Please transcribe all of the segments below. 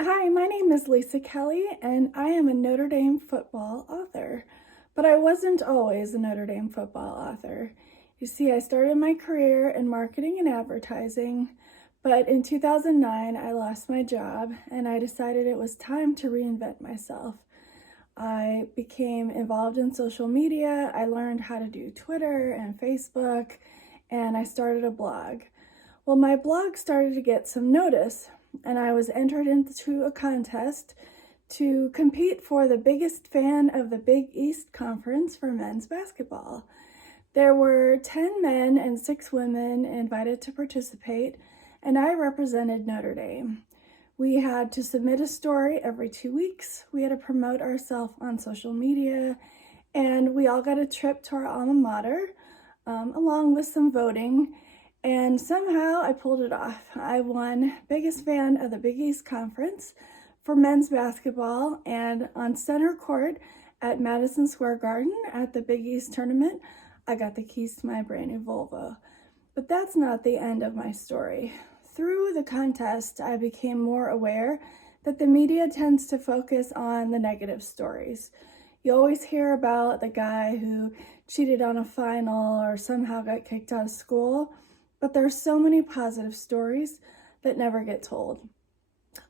Hi, my name is Lisa Kelly, and I am a Notre Dame football author. But I wasn't always a Notre Dame football author. You see, I started my career in marketing and advertising, but in 2009, I lost my job, and I decided it was time to reinvent myself. I became involved in social media. I learned how to do Twitter and Facebook, and I started a blog. Well, my blog started to get some notice, and I was entered into a contest to compete for the biggest fan of the Big East Conference for men's basketball. There were 10 men and 6 women invited to participate, and I represented Notre Dame. We had to submit a story every 2 weeks. We had to promote ourselves on social media, and we all got a trip to our alma mater, along with some voting. And somehow I pulled it off. I won biggest fan of the Big East Conference for men's basketball, and on center court at Madison Square Garden at the Big East tournament, I got the keys to my brand new Volvo. But that's not the end of my story. Through the contest, I became more aware that the media tends to focus on the negative stories. You always hear about the guy who cheated on a final or somehow got kicked out of school. But there are so many positive stories that never get told.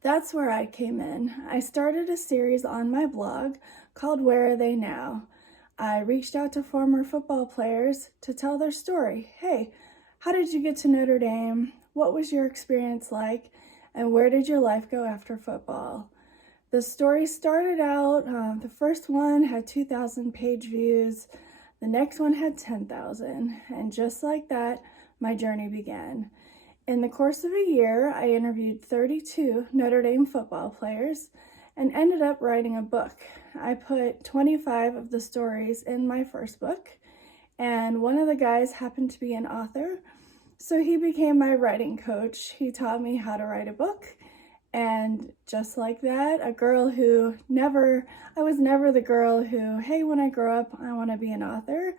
That's where I came in. I started a series on my blog called Where Are They Now? I reached out to former football players to tell their story. Hey, how did you get to Notre Dame? What was your experience like? And where did your life go after football? The story started out, the first one had 2,000 page views. The next one had 10,000. And just like that, my journey began. In the course of a year, I interviewed 32 Notre Dame football players and ended up writing a book. I put 25 of the stories in my first book, and one of the guys happened to be an author, so he became my writing coach. He taught me how to write a book, and just like that, I was never the girl who, hey, when I grow up, I want to be an author.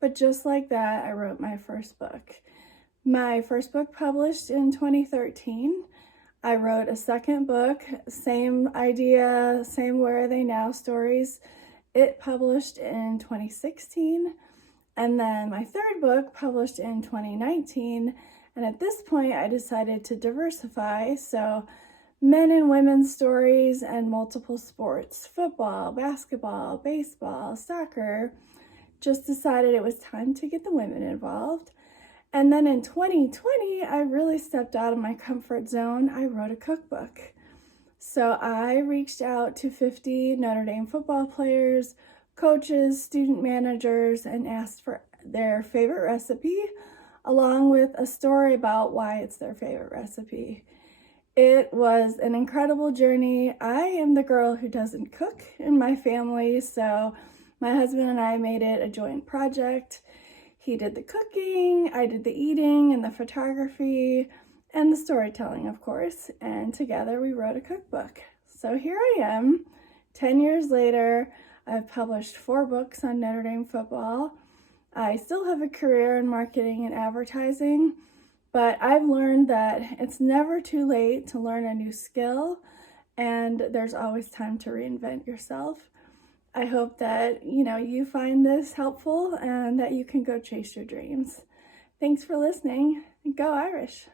But just like that, I wrote my first book. My first book published in 2013. I wrote a second book, same idea, same Where Are They Now stories. It published in 2016. And then my third book published in 2019. And at this point, I decided to diversify. So men and women's stories and multiple sports, football, basketball, baseball, soccer. Just decided it was time to get the women involved. And then in 2020, I really stepped out of my comfort zone. I wrote a cookbook. So I reached out to 50 Notre Dame football players, coaches, student managers, and asked for their favorite recipe, along with a story about why it's their favorite recipe. It was an incredible journey. I am the girl who doesn't cook in my family, so my husband and I made it a joint project. He did the cooking, I did the eating and the photography and the storytelling, of course, and together we wrote a cookbook. So here I am, 10 years later. I've published 4 books on Notre Dame football. I still have a career in marketing and advertising, but I've learned that it's never too late to learn a new skill, and there's always time to reinvent yourself. I hope that, you find this helpful and that you can go chase your dreams. Thanks for listening. Go Irish.